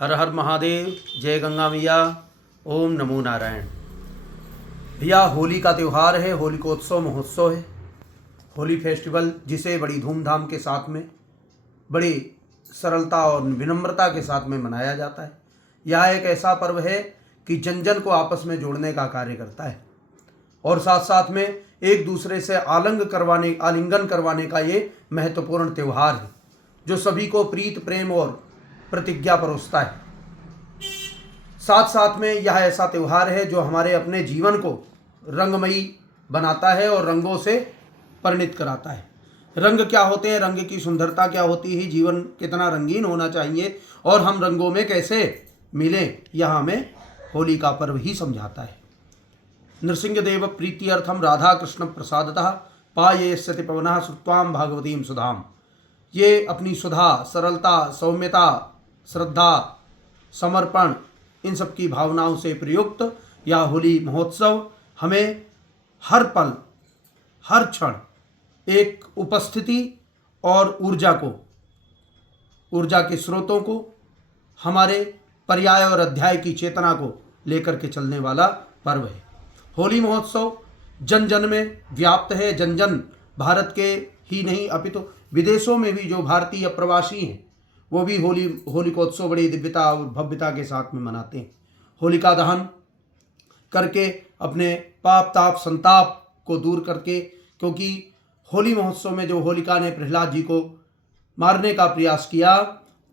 हर हर महादेव, जय गंगा मैया, ओम नमो नारायण। भैया होली का त्यौहार है, होलिकोत्सव महोत्सव है। होली फेस्टिवल जिसे बड़ी धूमधाम के साथ में, बड़ी सरलता और विनम्रता के साथ में मनाया जाता है। यह एक ऐसा पर्व है कि जन जन को आपस में जोड़ने का कार्य करता है और साथ साथ में एक दूसरे से आलिंगन करवाने का ये महत्वपूर्ण त्यौहार है जो सभी को प्रीत प्रेम और प्रतिज्ञा परोसता है। साथ साथ में यह ऐसा त्यौहार है जो हमारे अपने जीवन को रंगमयी बनाता है और रंगों से परिणित कराता है। रंग क्या होते हैं, रंग की सुंदरता क्या होती है, जीवन कितना रंगीन होना चाहिए और हम रंगों में कैसे मिलें, यह हमें होली का पर्व ही समझाता है। नृसिंहदेव प्रीत्यर्थम राधा कृष्ण प्रसादतः पायेष्यति पवनः श्रुत्वां भागवतीं सुधाम। ये अपनी सुधा, सरलता, सौम्यता, श्रद्धा, समर्पण, इन सब की भावनाओं से प्रयुक्त यह होली महोत्सव हमें हर पल हर क्षण एक उपस्थिति और ऊर्जा के स्रोतों को, हमारे पर्याय और अध्याय की चेतना को लेकर के चलने वाला पर्व है। होली महोत्सव जन जन में व्याप्त है। जन जन भारत के ही नहीं अपितु विदेशों में भी जो भारतीय प्रवासी हैं वो भी होलिकोत्सव बड़ी दिव्यता और भव्यता के साथ में मनाते हैं। होलिका दहन करके अपने पाप ताप संताप को दूर करके, क्योंकि होली महोत्सव में जो होलिका ने प्रहलाद जी को मारने का प्रयास किया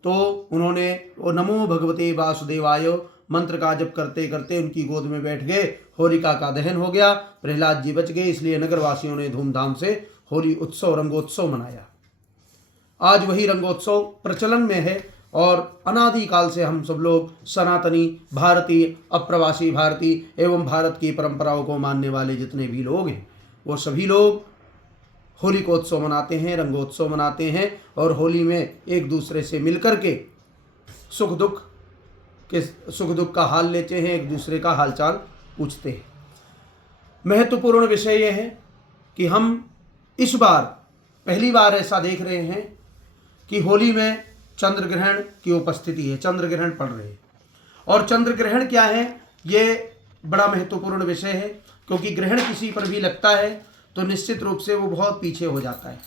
तो उन्होंने वो नमो भगवते वासुदेवाय मंत्र का जप करते करते उनकी गोद में बैठ गए। होलिका का दहन हो गया, प्रहलाद जी बच गए। इसलिए नगरवासियों ने धूमधाम से होली उत्सव रंगोत्सव मनाया। आज वही रंगोत्सव प्रचलन में है और अनादिकाल से हम सब लोग सनातनी भारतीय, अप्रवासी भारतीय एवं भारत की परंपराओं को मानने वाले जितने भी लोग हैं वो सभी लोग होली को उत्सव मनाते हैं, रंगोत्सव मनाते हैं और होली में एक दूसरे से मिलकर के सुख दुख का हाल लेते हैं, एक दूसरे का हालचाल पूछते हैं। महत्वपूर्ण विषय यह है कि हम इस बार पहली बार ऐसा देख रहे हैं कि होली में चंद्र ग्रहण की उपस्थिति है, चंद्र ग्रहण पड़ रहे हैं। और चंद्र ग्रहण क्या है, ये बड़ा महत्वपूर्ण विषय है, क्योंकि ग्रहण किसी पर भी लगता है तो निश्चित रूप से वो बहुत पीछे हो जाता है,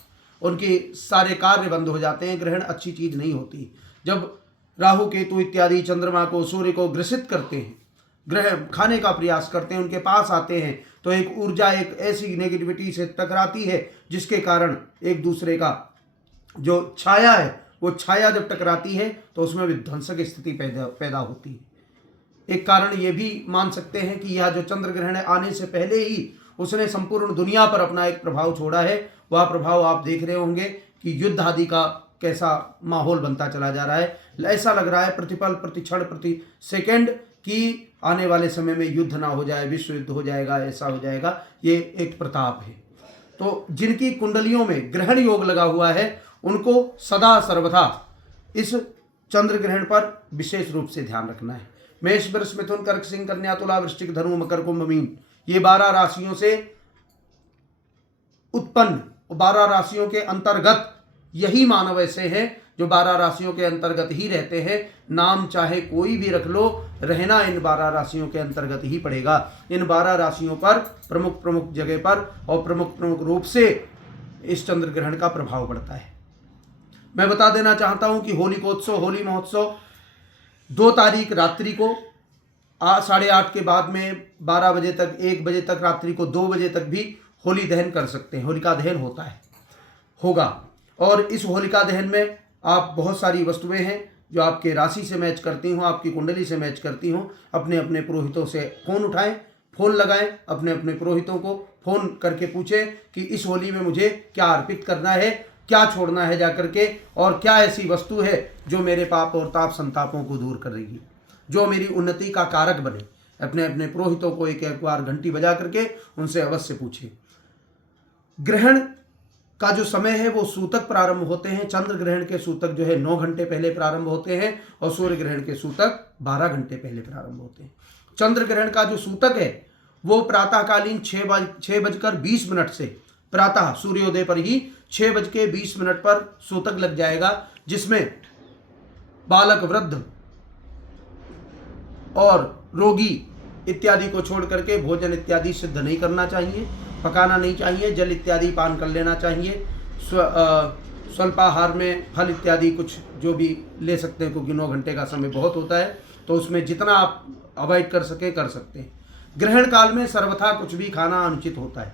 उनके सारे कार्य बंद हो जाते हैं। ग्रहण अच्छी चीज़ नहीं होती। जब राहु केतु इत्यादि चंद्रमा को, सूर्य को ग्रसित करते हैं, ग्रह खाने का प्रयास करते हैं, उनके पास आते हैं तो एक ऊर्जा एक ऐसी नेगेटिविटी से टकराती है जिसके कारण एक दूसरे का जो छाया है वो छाया जब टकराती है तो उसमें विध्वंसक स्थिति पैदा होती है। एक कारण ये भी मान सकते हैं कि यह जो चंद्र ग्रहण आने से पहले ही उसने संपूर्ण दुनिया पर अपना एक प्रभाव छोड़ा है। वह प्रभाव आप देख रहे होंगे कि युद्ध आदि का कैसा माहौल बनता चला जा रहा है। ऐसा लग रहा है प्रतिपल, प्रति क्षण, प्रति सेकंड कि आने वाले समय में युद्ध ना हो जाए, विश्व युद्ध हो जाएगा, ऐसा हो जाएगा। ये एक प्रताप है। तो जिनकी कुंडलियों में ग्रहण योग लगा हुआ है उनको सदा सर्वथा इस चंद्र ग्रहण पर विशेष रूप से ध्यान रखना है। मेष, वृष, मिथुन, कर्क, सिंह, कन्या, तुला, वृश्चिक, धनु, मकर, कुंभ, मीन, ये 12 राशियों से उत्पन्न, 12 राशियों के अंतर्गत यही मानव ऐसे हैं जो 12 राशियों के अंतर्गत ही रहते हैं। नाम चाहे कोई भी रख लो, रहना इन 12 राशियों के अंतर्गत ही पड़ेगा। इन 12 राशियों पर प्रमुख प्रमुख जगह पर और प्रमुख प्रमुख रूप से इस चंद्र ग्रहण का प्रभाव पड़ता है। मैं बता देना चाहता हूं कि होलिकोत्सव, होली महोत्सव 2 तारीख रात्रि को 8:30 के बाद में 12 बजे तक, 1 बजे तक, रात्रि को 2 बजे तक भी होली दहन कर सकते हैं। होलिका दहन होगा। और इस होलिका दहन में आप बहुत सारी वस्तुएं हैं जो आपके राशि से मैच करती हों, आपकी कुंडली से मैच करती हों। अपने अपने पुरोहितों से फ़ोन उठाएं, फ़ोन लगाएं, अपने अपने पुरोहितों को फ़ोन करके पूछें कि इस होली में मुझे क्या अर्पित करना है, क्या छोड़ना है जाकर के, और क्या ऐसी वस्तु है जो मेरे पाप और ताप संतापों को दूर करेगी, जो मेरी उन्नति का कारक बने। अपने अपने पुरोहितों को एक एक बार घंटी बजा करके उनसे अवश्य पूछें। ग्रहण का जो समय है वो सूतक प्रारंभ होते हैं। चंद्र ग्रहण के सूतक जो है 9 घंटे पहले प्रारंभ होते हैं और सूर्य ग्रहण के सूतक 12 घंटे पहले प्रारंभ होते हैं। चंद्र ग्रहण का जो सूतक है वो प्रातःकालीन 6:20 से प्रातः सूर्योदय पर ही 6:20 पर सूतक लग जाएगा, जिसमें बालक, वृद्ध, और रोगी इत्यादि को छोड़ करके भोजन इत्यादि सिद्ध नहीं करना चाहिए, पकाना नहीं चाहिए, जल इत्यादि पान कर लेना चाहिए। स्वल्पाहार में फल इत्यादि कुछ जो भी ले सकते हैं, क्योंकि 9 घंटे का समय बहुत होता है, तो उसमें जितना आप अवॉइड कर सके कर सकते हैं। ग्रहण काल में सर्वथा कुछ भी खाना अनुचित होता है।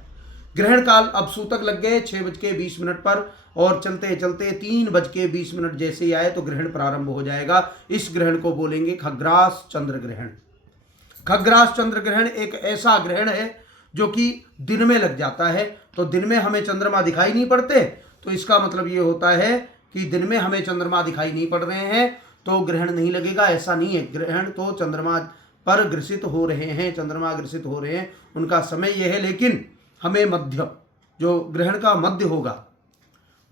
ग्रहण काल अब सूतक लग गए 6:20 पर, और चलते चलते 3:20 जैसे ही आए तो ग्रहण प्रारंभ हो जाएगा। इस ग्रहण को बोलेंगे खग्रास चंद्र ग्रहण। खग्रास चंद्र ग्रहण एक ऐसा ग्रहण है जो कि दिन में लग जाता है, तो दिन में हमें चंद्रमा दिखाई नहीं पड़ते, तो इसका मतलब ये होता है कि दिन में हमें चंद्रमा दिखाई नहीं पड़ रहे हैं तो ग्रहण नहीं लगेगा। ऐसा नहीं है, ग्रहण तो चंद्रमा पर ग्रसित हो रहे हैं, चंद्रमा ग्रसित हो रहे हैं, उनका समय यह है। लेकिन हमें मध्य, जो ग्रहण का मध्य होगा,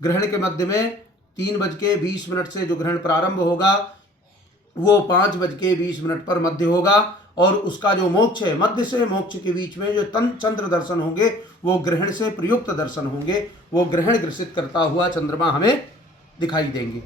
ग्रहण के मध्य में 3:20 से जो ग्रहण प्रारंभ होगा वो 5:20 पर मध्य होगा, और उसका जो मोक्ष है, मध्य से मोक्ष के बीच में जो चंद्र दर्शन होंगे वो ग्रहण से प्रयुक्त दर्शन होंगे। वो ग्रहण ग्रसित करता हुआ चंद्रमा हमें दिखाई देंगे,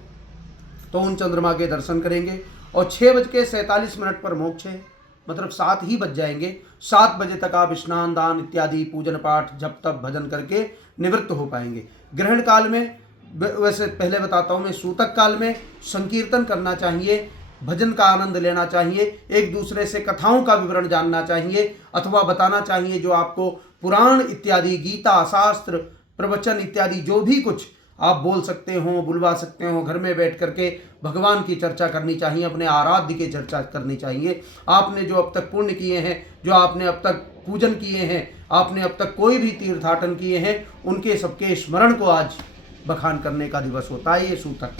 तो उन चंद्रमा के दर्शन करेंगे। और 6:47 पर मोक्ष है, मतलब 7 ही बज जाएंगे। 7 बजे तक आप स्नान दान इत्यादि पूजन पाठ जप तप भजन करके निवृत्त हो पाएंगे। ग्रहण काल में, वैसे पहले बताता हूँ मैं, सूतक काल में संकीर्तन करना चाहिए, भजन का आनंद लेना चाहिए, एक दूसरे से कथाओं का विवरण जानना चाहिए अथवा बताना चाहिए। जो आपको पुराण इत्यादि, गीता शास्त्र प्रवचन इत्यादि जो भी कुछ आप बोल सकते हो, बुलवा सकते हो, घर में बैठ करके भगवान की चर्चा करनी चाहिए, अपने आराध्य की चर्चा करनी चाहिए। आपने जो अब तक पुण्य किए हैं, जो आपने अब तक पूजन किए हैं, आपने अब तक कोई भी तीर्थाटन किए हैं, उनके सबके स्मरण को आज बखान करने का दिवस होता है ये सूतक।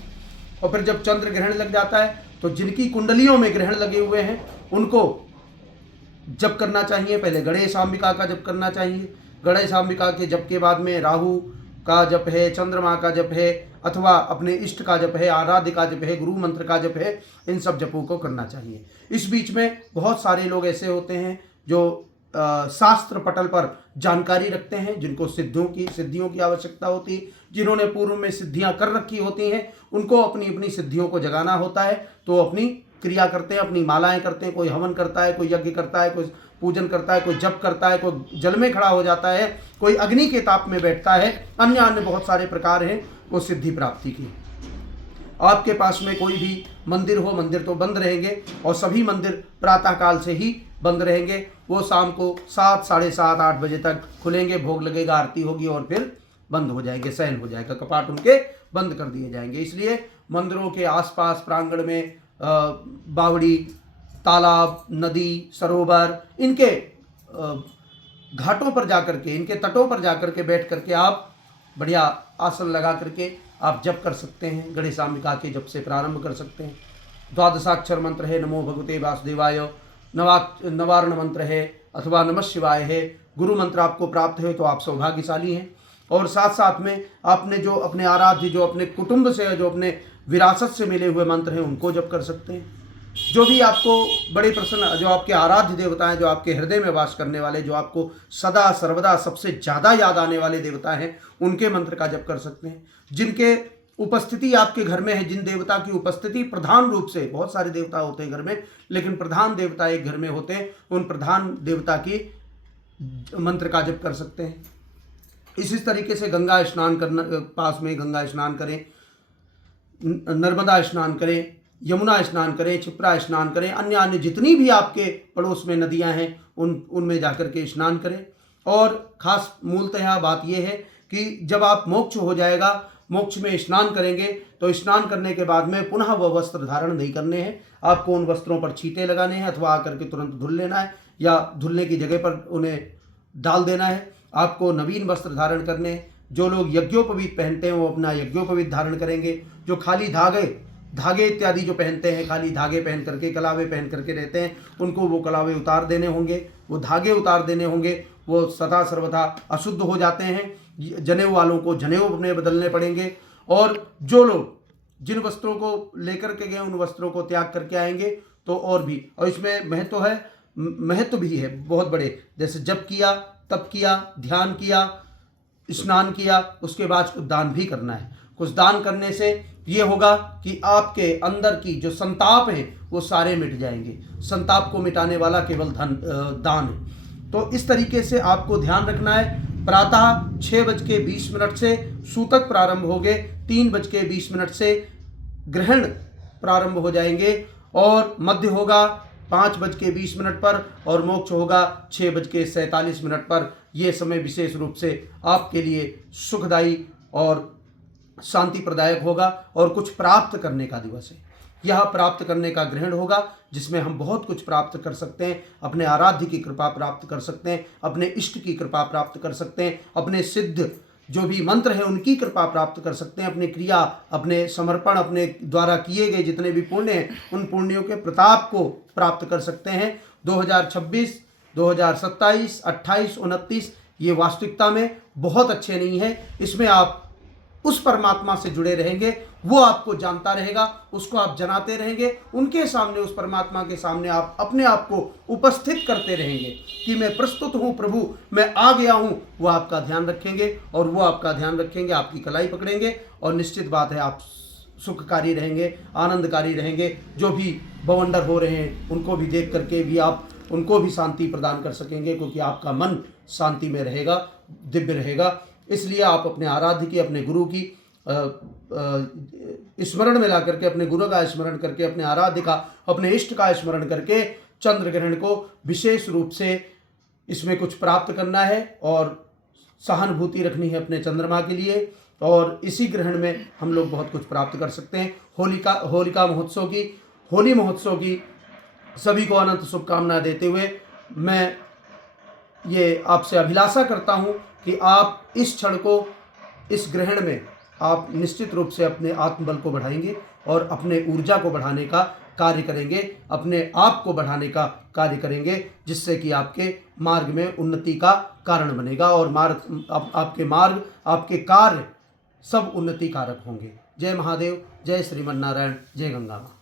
और फिर जब चंद्र ग्रहण लग जाता है तो जिनकी कुंडलियों में ग्रहण लगे हुए हैं उनको जप करना चाहिए। पहले गणेशांबिका का जप करना चाहिए, गणेशांबिका के जप के बाद में राहु का जप है, चंद्रमा का जप है, अथवा अपने इष्ट का जप है, आराध्य का जप है, गुरु मंत्र का जप है, इन सब जपों को करना चाहिए। इस बीच में बहुत सारे लोग ऐसे होते हैं जो शास्त्र पटल पर जानकारी रखते हैं, जिनको सिद्धियों की आवश्यकता होती है, जिन्होंने पूर्व में सिद्धियां कर रखी होती हैं, उनको अपनी अपनी सिद्धियों को जगाना होता है, तो अपनी क्रिया करते हैं, अपनी मालाएं करते हैं। कोई हवन करता है, कोई यज्ञ करता है, कोई पूजन करता है, कोई जप करता है, कोई जल में खड़ा हो जाता है, कोई अग्नि के ताप में बैठता है, अन्य अन्य बहुत सारे प्रकार हैं वो सिद्धि प्राप्ति की। आपके पास में कोई भी मंदिर हो, मंदिर तो बंद रहेंगे, और सभी मंदिर प्रातःकाल से ही बंद रहेंगे। वो शाम को 7, 7:30, 8 बजे तक खुलेंगे, भोग लगेगा, आरती होगी और फिर बंद हो जाएंगे, शयन हो जाएगा, कपाट उनके बंद कर दिए जाएंगे। इसलिए मंदिरों के आसपास प्रांगण में बावड़ी, तालाब, नदी, सरोवर, इनके घाटों पर जाकर के, इनके तटों पर जाकर के बैठ करके आप बढ़िया आसन लगा करके आप जप कर सकते हैं। गणेशांबिका के जप से प्रारंभ कर सकते हैं। द्वादशाक्षर मंत्र है नमो भगवते वासुदेवाय, नवारण मंत्र है अथवा नमः शिवाय है। गुरु मंत्र आपको प्राप्त है तो आप सौभाग्यशाली हैं। और साथ साथ में आपने जो अपने आराध्य, जो अपने कुटुंब से, जो अपने विरासत से मिले हुए मंत्र हैं उनको जप कर सकते हैं। जो भी आपको बड़े प्रसन्न, जो आपके आराध्य देवता हैं, जो आपके हृदय में वास करने वाले, जो आपको सदा सर्वदा सबसे ज़्यादा याद आने वाले देवता हैं, उनके मंत्र का जप कर सकते हैं। जिनके उपस्थिति आपके घर में है, जिन देवता की उपस्थिति प्रधान रूप से, बहुत सारे देवता होते हैं घर में, लेकिन प्रधान देवता एक घर में होते हैं, उन प्रधान देवता की मंत्र का जप कर सकते हैं। इसी तरीके से गंगा स्नान करना, पास में गंगा स्नान करें, नर्मदा स्नान करें, यमुना स्नान करें, क्षिप्रा स्नान करें, अन्य अन्य जितनी भी आपके पड़ोस में नदियां हैं उनमें जाकर के स्नान करें। और खास मूलतः बात यह है कि जब आप मोक्ष हो जाएगा, मोक्ष में स्नान करेंगे, तो स्नान करने के बाद में पुनः वह वस्त्र धारण नहीं करने हैं। आपको उन वस्त्रों पर छींटे लगाने हैं अथवा आकर के तुरंत धुल लेना है, या धुलने की जगह पर उन्हें डाल देना है। आपको नवीन वस्त्र धारण करने हैं। जो लोग यज्ञोपवीत पहनते हैं वो अपना यज्ञोपवीत धारण करेंगे। जो खाली धागे इत्यादि जो पहनते हैं, खाली धागे पहन करके, कलावे पहन करके रहते हैं, उनको वो कलावे उतार देने होंगे, वो धागे उतार देने होंगे। वो सदा सर्वथा अशुद्ध हो जाते हैं। जनेऊ वालों को जनेऊ अपने बदलने पड़ेंगे। और जो लोग जिन वस्त्रों को लेकर के गए उन वस्त्रों को त्याग करके आएंगे तो और भी। और इसमें महत्व भी है बहुत बड़े। जैसे जप किया, तप किया, ध्यान किया, स्नान किया, उसके बाद कुछ दान भी करना है। कुछ दान करने से ये होगा कि आपके अंदर की जो संताप है वो सारे मिट जाएंगे। संताप को मिटाने वाला केवल दान है। तो इस तरीके से आपको ध्यान रखना है। प्रातः 6:20 से सूतक प्रारंभ होंगे, 3:20 से ग्रहण प्रारंभ हो जाएंगे और मध्य होगा 5:20 पर और मोक्ष होगा 6:47 पर। यह समय विशेष रूप से आपके लिए सुखदायी और शांति प्रदायक होगा और कुछ प्राप्त करने का दिवस है। यह प्राप्त करने का ग्रहण होगा जिसमें हम बहुत कुछ प्राप्त कर सकते हैं। अपने आराध्य की कृपा प्राप्त कर सकते हैं, अपने इष्ट की कृपा प्राप्त कर सकते हैं, अपने सिद्ध जो भी मंत्र है उनकी कृपा प्राप्त कर सकते हैं, अपने क्रिया, अपने समर्पण, अपने द्वारा किए गए जितने भी पुण्य हैं उन पुण्यों के प्रताप को प्राप्त कर सकते हैं। 2026, 2027, 28, 29 ये वास्तविकता में बहुत अच्छे नहीं है। इसमें आप उस परमात्मा से जुड़े रहेंगे, वो आपको जानता रहेगा, उसको आप जनाते रहेंगे, उनके सामने, उस परमात्मा के सामने आप अपने आप को उपस्थित करते रहेंगे कि मैं प्रस्तुत हूँ प्रभु, मैं आ गया हूँ। वो आपका ध्यान रखेंगे और वो आपका ध्यान रखेंगे, आपकी कलाई पकड़ेंगे और निश्चित बात है आप सुखकारी रहेंगे, आनंदकारी रहेंगे। जो भी बवंडर हो रहे हैं उनको भी देख करके भी आप उनको भी शांति प्रदान कर सकेंगे, क्योंकि आपका मन शांति में रहेगा, दिव्य रहेगा। इसलिए आप अपने आराध्य की, अपने गुरु की स्मरण में ला करके, अपने गुरु का स्मरण करके, अपने आराध्य का, अपने इष्ट का स्मरण करके चंद्र ग्रहण को विशेष रूप से इसमें कुछ प्राप्त करना है और सहानुभूति रखनी है अपने चंद्रमा के लिए। और इसी ग्रहण में हम लोग बहुत कुछ प्राप्त कर सकते हैं। होली महोत्सव की सभी को अनंत शुभकामनाएं देते हुए मैं ये आपसे अभिलाषा करता हूँ कि आप इस क्षण को, इस ग्रहण में आप निश्चित रूप से अपने आत्मबल को बढ़ाएंगे और अपने ऊर्जा को बढ़ाने का कार्य करेंगे, अपने आप को बढ़ाने का कार्य करेंगे, जिससे कि आपके मार्ग में उन्नति का कारण बनेगा और आपके मार्ग, आपके कार्य सब उन्नति कारक होंगे। जय महादेव, जय श्रीमन नारायण, जय गंगा माँ।